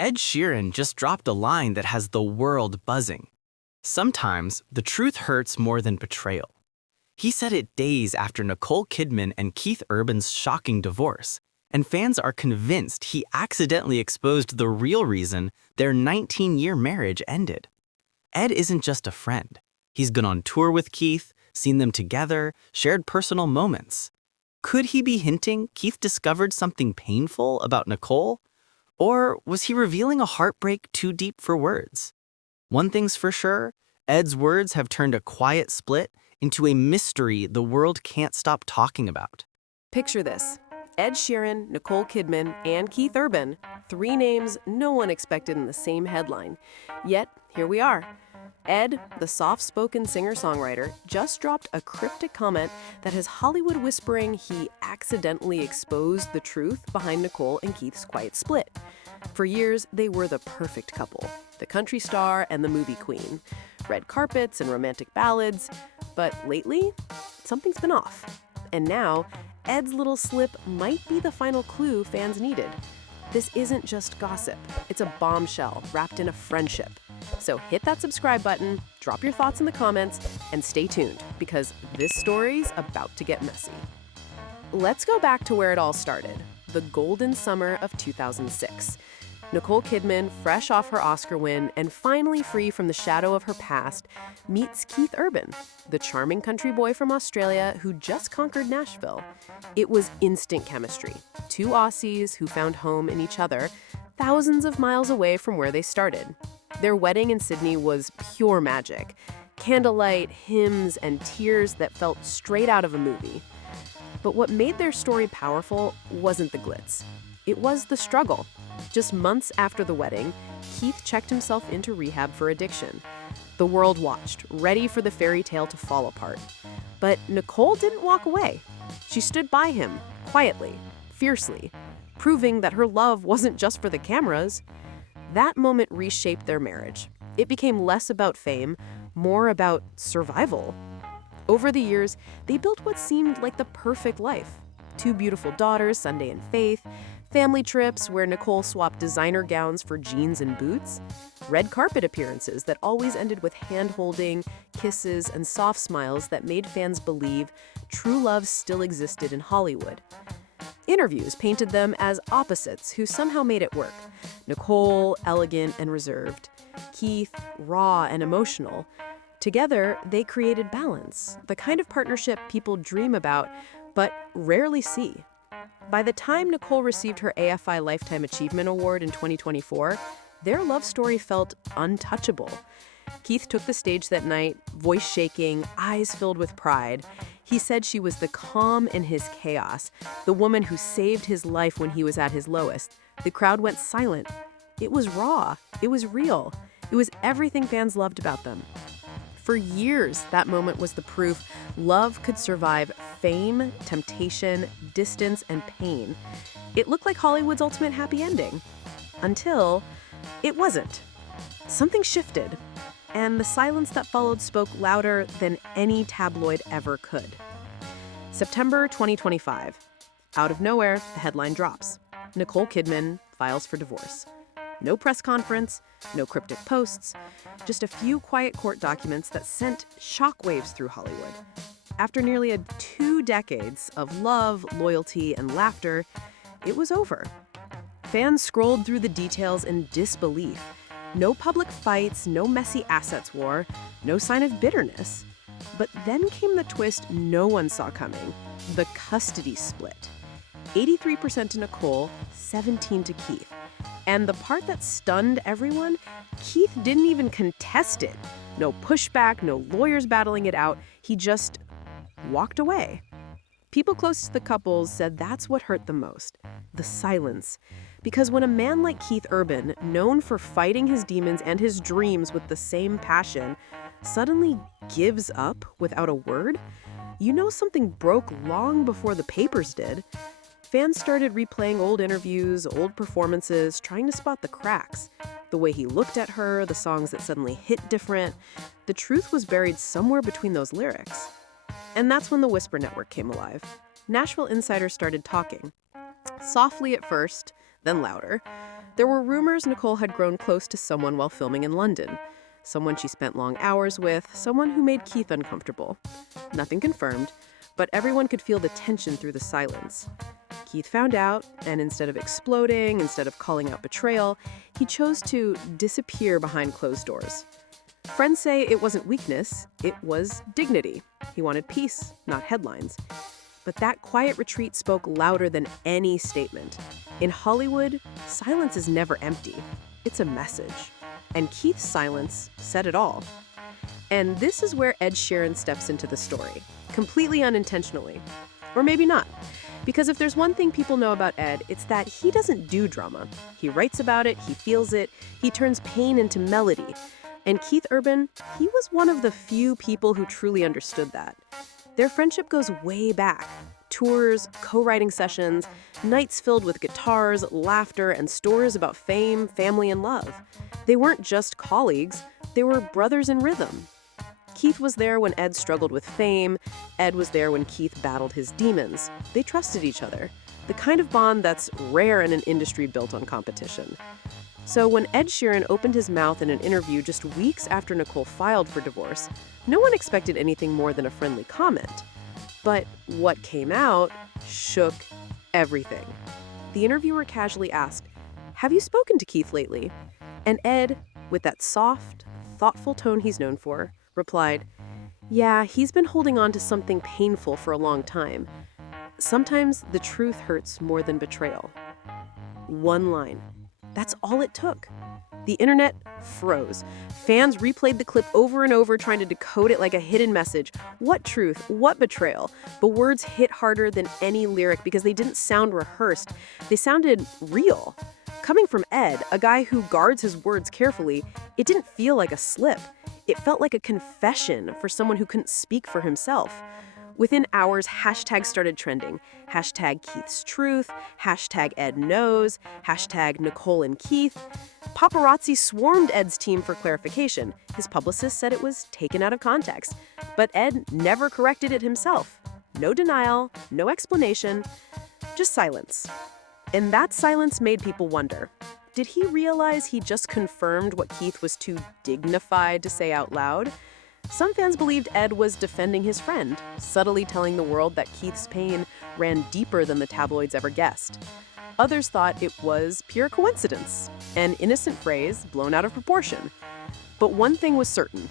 Ed Sheeran just dropped a line that has the world buzzing. Sometimes the truth hurts more than betrayal. He said it days after Nicole Kidman and Keith Urban's shocking divorce, and fans are convinced he accidentally exposed the real reason their 19-year marriage ended. Ed isn't just a friend. He's gone on tour with Keith, seen them together, shared personal moments. Could he be hinting Keith discovered something painful about Nicole? Or was he revealing a heartbreak too deep for words? One thing's for sure, Ed's words have turned a quiet split into a mystery the world can't stop talking about. Picture this. Ed Sheeran, Nicole Kidman, and Keith Urban. 3 names no one expected in the same headline. Yet, here we are. Ed, the soft-spoken singer-songwriter, just dropped a cryptic comment that has Hollywood whispering he accidentally exposed the truth behind Nicole and Keith's quiet split. For years, they were the perfect couple, the country star and the movie queen. Red carpets and romantic ballads. But lately, something's been off. And now, Ed's little slip might be the final clue fans needed. This isn't just gossip. It's a bombshell wrapped in a friendship. So hit that subscribe button, drop your thoughts in the comments, and stay tuned, because this story's about to get messy. Let's go back to where it all started, the golden summer of 2006. Nicole Kidman, fresh off her Oscar win and finally free from the shadow of her past, meets Keith Urban, the charming country boy from Australia who just conquered Nashville. It was instant chemistry. 2 Aussies who found home in each other, thousands of miles away from where they started. Their wedding in Sydney was pure magic. Candlelight, hymns, and tears that felt straight out of a movie. But what made their story powerful wasn't the glitz. It was the struggle. Just months after the wedding, Keith checked himself into rehab for addiction. The world watched, ready for the fairy tale to fall apart. But Nicole didn't walk away. She stood by him, quietly, fiercely, proving that her love wasn't just for the cameras. That moment reshaped their marriage. It became less about fame, more about survival. Over the years, they built what seemed like the perfect life. 2 beautiful daughters, Sunday and Faith, family trips where Nicole swapped designer gowns for jeans and boots, red carpet appearances that always ended with hand-holding, kisses, and soft smiles that made fans believe true love still existed in Hollywood. Interviews painted them as opposites who somehow made it work. Nicole, elegant and reserved. Keith, raw and emotional. Together, they created balance, the kind of partnership people dream about, but rarely see. By the time Nicole received her AFI Lifetime Achievement Award in 2024, their love story felt untouchable. Keith took the stage that night, voice shaking, eyes filled with pride. He said she was the calm in his chaos, the woman who saved his life when he was at his lowest. The crowd went silent. It was raw. It was real. It was everything fans loved about them. For years, that moment was the proof love could survive fame, temptation, distance, and pain. It looked like Hollywood's ultimate happy ending. Until it wasn't. Something shifted, and the silence that followed spoke louder than any tabloid ever could. September 2025. Out of nowhere, the headline drops. Nicole Kidman files for divorce. No press conference, no cryptic posts, just a few quiet court documents that sent shockwaves through Hollywood. After nearly 2 decades of love, loyalty, and laughter, it was over. Fans scrolled through the details in disbelief. No public fights, no messy assets war, no sign of bitterness. But then came the twist no one saw coming, the custody split. 83% to Nicole, 17% to Keith. And the part that stunned everyone, Keith didn't even contest it. No pushback, no lawyers battling it out. He just walked away. People close to the couple said that's what hurt the most, the silence. Because when a man like Keith Urban, known for fighting his demons and his dreams with the same passion, suddenly gives up without a word, you know something broke long before the papers did. Fans started replaying old interviews, old performances, trying to spot the cracks. The way he looked at her, the songs that suddenly hit different. The truth was buried somewhere between those lyrics. And that's when the Whisper Network came alive. Nashville insiders started talking. Softly at first, then louder. There were rumors Nicole had grown close to someone while filming in London. Someone she spent long hours with, someone who made Keith uncomfortable. Nothing confirmed, but everyone could feel the tension through the silence. Keith found out, and instead of exploding, instead of calling out betrayal, he chose to disappear behind closed doors. Friends say it wasn't weakness, it was dignity. He wanted peace, not headlines. But that quiet retreat spoke louder than any statement. In Hollywood, silence is never empty. It's a message. And Keith's silence said it all. And this is where Ed Sheeran steps into the story, completely unintentionally. Or maybe not. Because if there's one thing people know about Ed, it's that he doesn't do drama. He writes about it, he feels it, he turns pain into melody. And Keith Urban, he was one of the few people who truly understood that. Their friendship goes way back. Tours, co-writing sessions, nights filled with guitars, laughter, and stories about fame, family, and love. They weren't just colleagues, they were brothers in rhythm. Keith was there when Ed struggled with fame. Ed was there when Keith battled his demons. They trusted each other, the kind of bond that's rare in an industry built on competition. So when Ed Sheeran opened his mouth in an interview just weeks after Nicole filed for divorce, no one expected anything more than a friendly comment. But what came out shook everything. The interviewer casually asked, "Have you spoken to Keith lately?" And Ed, with that soft, thoughtful tone he's known for, replied, "Yeah, he's been holding on to something painful for a long time. Sometimes the truth hurts more than betrayal." One line. That's all it took. The internet froze. Fans replayed the clip over and over, trying to decode it like a hidden message. What truth? What betrayal? The words hit harder than any lyric because they didn't sound rehearsed. They sounded real. Coming from Ed, a guy who guards his words carefully, it didn't feel like a slip. It felt like a confession for someone who couldn't speak for himself. Within hours, hashtags started trending. Hashtag Keith's truth, hashtag Ed knows, hashtag Nicole and Keith. Paparazzi swarmed Ed's team for clarification. His publicist said it was taken out of context. But Ed never corrected it himself. No denial, no explanation, just silence. And that silence made people wonder. Did he realize he just confirmed what Keith was too dignified to say out loud? Some fans believed Ed was defending his friend, subtly telling the world that Keith's pain ran deeper than the tabloids ever guessed. Others thought it was pure coincidence, an innocent phrase blown out of proportion. But one thing was certain.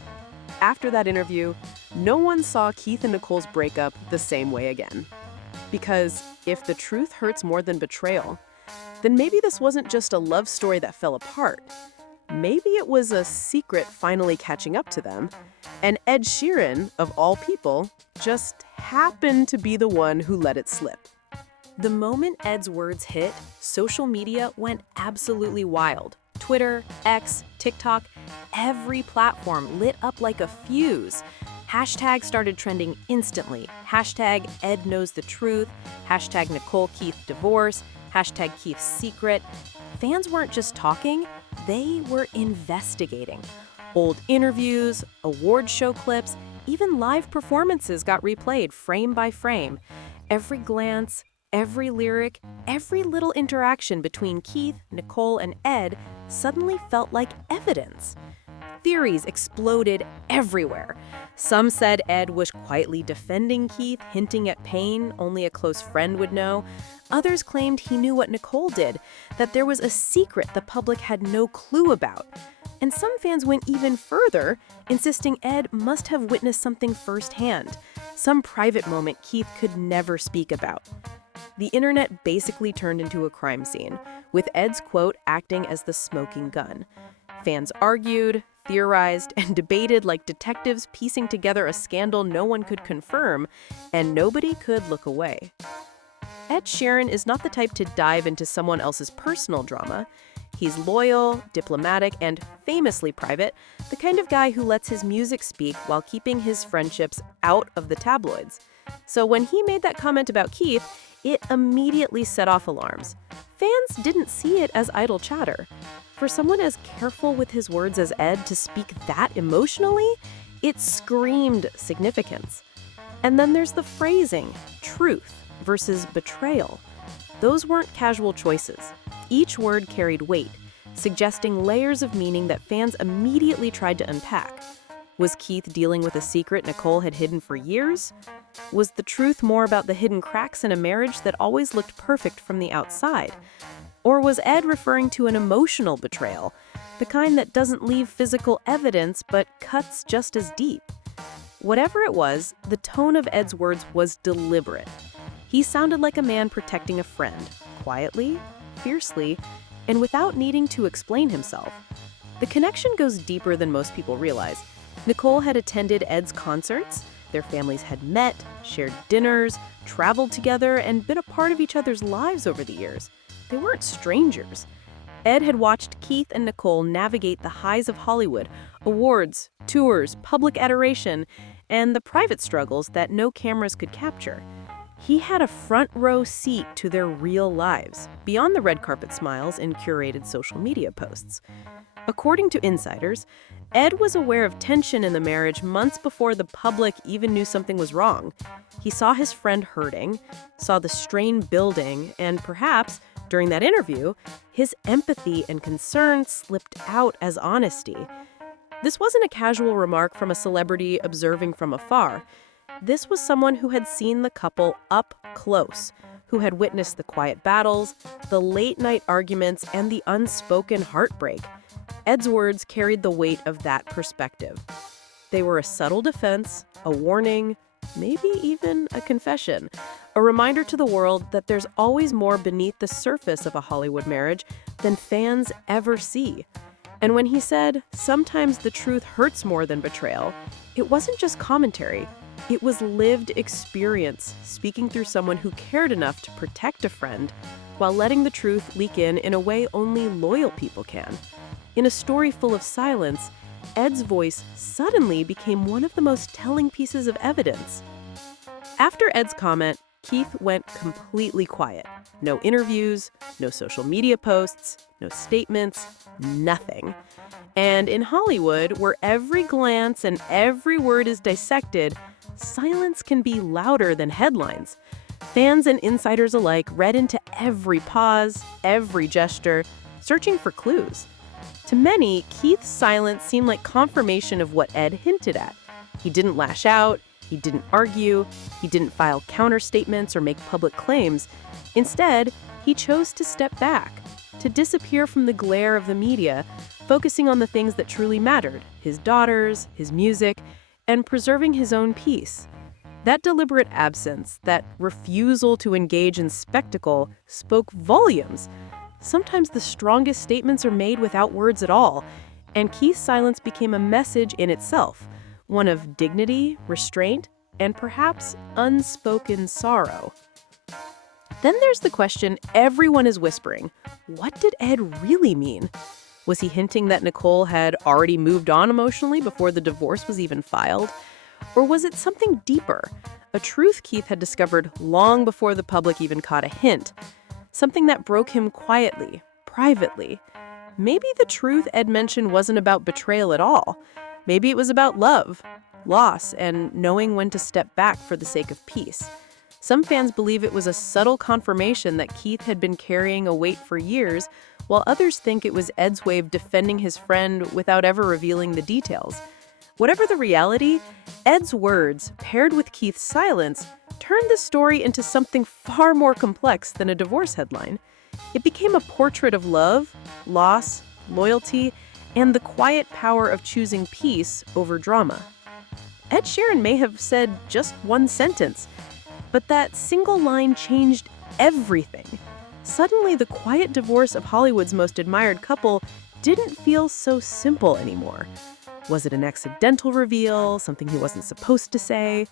After that interview, no one saw Keith and Nicole's breakup the same way again. Because if the truth hurts more than betrayal, then maybe this wasn't just a love story that fell apart. Maybe it was a secret finally catching up to them, and Ed Sheeran, of all people, just happened to be the one who let it slip. The moment Ed's words hit, social media went absolutely wild. Twitter, X, TikTok, every platform lit up like a fuse. Hashtags started trending instantly. Hashtag Ed knows the truth, hashtag Nicole Keith divorce, hashtag Keith's secret. Fans weren't just talking, they were investigating. Old interviews, award show clips, even live performances got replayed frame by frame. Every glance, every lyric, every little interaction between Keith, Nicole, and Ed suddenly felt like evidence. Theories exploded everywhere. Some said Ed was quietly defending Keith, hinting at pain only a close friend would know. Others claimed he knew what Nicole did, that there was a secret the public had no clue about. And some fans went even further, insisting Ed must have witnessed something firsthand, some private moment Keith could never speak about. The internet basically turned into a crime scene, with Ed's quote acting as the smoking gun. Fans argued, theorized, and debated like detectives piecing together a scandal no one could confirm, and nobody could look away. Ed Sheeran is not the type to dive into someone else's personal drama. He's loyal, diplomatic, and famously private, the kind of guy who lets his music speak while keeping his friendships out of the tabloids. So when he made that comment about Keith, it immediately set off alarms. Fans didn't see it as idle chatter. For someone as careful with his words as Ed to speak that emotionally, it screamed significance. And then there's the phrasing, truth versus betrayal. Those weren't casual choices. Each word carried weight, suggesting layers of meaning that fans immediately tried to unpack. Was Keith dealing with a secret Nicole had hidden for years? Was the truth more about the hidden cracks in a marriage that always looked perfect from the outside? Or was Ed referring to an emotional betrayal, the kind that doesn't leave physical evidence but cuts just as deep? Whatever it was, the tone of Ed's words was deliberate. He sounded like a man protecting a friend, quietly, fiercely, and without needing to explain himself. The connection goes deeper than most people realize. Nicole had attended Ed's concerts. Their families had met, shared dinners, traveled together, and been a part of each other's lives over the years. They weren't strangers. Ed had watched Keith and Nicole navigate the highs of Hollywood, awards, tours, public adoration, and the private struggles that no cameras could capture. He had a front row seat to their real lives, beyond the red carpet smiles and curated social media posts. According to insiders, Ed was aware of tension in the marriage months before the public even knew something was wrong. He saw his friend hurting, saw the strain building, and perhaps, during that interview, his empathy and concern slipped out as honesty. This wasn't a casual remark from a celebrity observing from afar. This was someone who had seen the couple up close, who had witnessed the quiet battles, the late-night arguments, and the unspoken heartbreak. Ed's words carried the weight of that perspective. They were a subtle defense, a warning, maybe even a confession, a reminder to the world that there's always more beneath the surface of a Hollywood marriage than fans ever see. And when he said, "Sometimes the truth hurts more than betrayal," it wasn't just commentary. It was lived experience, speaking through someone who cared enough to protect a friend while letting the truth leak in a way only loyal people can. In a story full of silence, Ed's voice suddenly became one of the most telling pieces of evidence. After Ed's comment, Keith went completely quiet. No interviews, no social media posts, no statements, nothing. And in Hollywood, where every glance and every word is dissected, silence can be louder than headlines. Fans and insiders alike read into every pause, every gesture, searching for clues. To many, Keith's silence seemed like confirmation of what Ed hinted at. He didn't lash out, he didn't argue, he didn't file counterstatements or make public claims. Instead, he chose to step back, to disappear from the glare of the media, focusing on the things that truly mattered: his daughters, his music, and preserving his own peace. That deliberate absence, that refusal to engage in spectacle, spoke volumes. Sometimes the strongest statements are made without words at all, and Keith's silence became a message in itself, one of dignity, restraint, and perhaps unspoken sorrow. Then there's the question everyone is whispering: what did Ed really mean? Was he hinting that Nicole had already moved on emotionally before the divorce was even filed? Or was it something deeper, a truth Keith had discovered long before the public even caught a hint? Something that broke him quietly, privately. Maybe the truth Ed mentioned wasn't about betrayal at all. Maybe it was about love, loss, and knowing when to step back for the sake of peace. Some fans believe it was a subtle confirmation that Keith had been carrying a weight for years, while others think it was Ed's way of defending his friend without ever revealing the details. Whatever the reality, Ed's words, paired with Keith's silence, turned the story into something far more complex than a divorce headline. It became a portrait of love, loss, loyalty, and the quiet power of choosing peace over drama. Ed Sheeran may have said just one sentence, but that single line changed everything. Suddenly, the quiet divorce of Hollywood's most admired couple didn't feel so simple anymore. Was it an accidental reveal, something he wasn't supposed to say?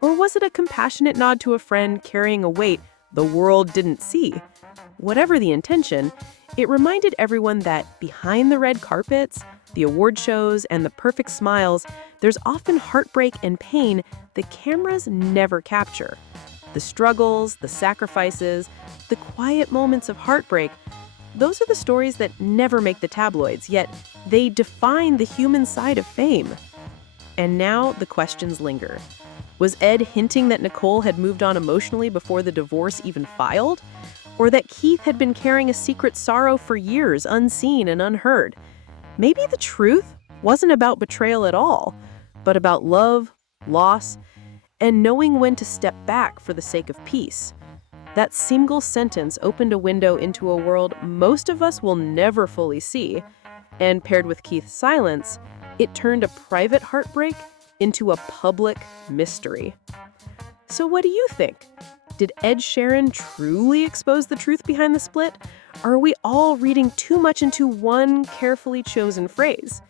Or was it a compassionate nod to a friend carrying a weight the world didn't see? Whatever the intention, it reminded everyone that behind the red carpets, the award shows, and the perfect smiles, there's often heartbreak and pain the cameras never capture. The struggles, the sacrifices, the quiet moments of heartbreak, those are the stories that never make the tabloids, yet they define the human side of fame. And now the questions linger. Was Ed hinting that Nicole had moved on emotionally before the divorce even filed? Or that Keith had been carrying a secret sorrow for years, unseen and unheard. Maybe the truth wasn't about betrayal at all, but about love, loss, and knowing when to step back for the sake of peace. That single sentence opened a window into a world most of us will never fully see, and paired with Keith's silence, it turned a private heartbreak into a public mystery. So what do you think? Did Ed Sheeran truly expose the truth behind the split? Or are we all reading too much into one carefully chosen phrase?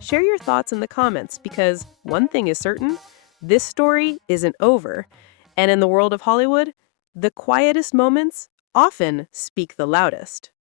Share your thoughts in the comments because one thing is certain, this story isn't over. And in the world of Hollywood, the quietest moments often speak the loudest.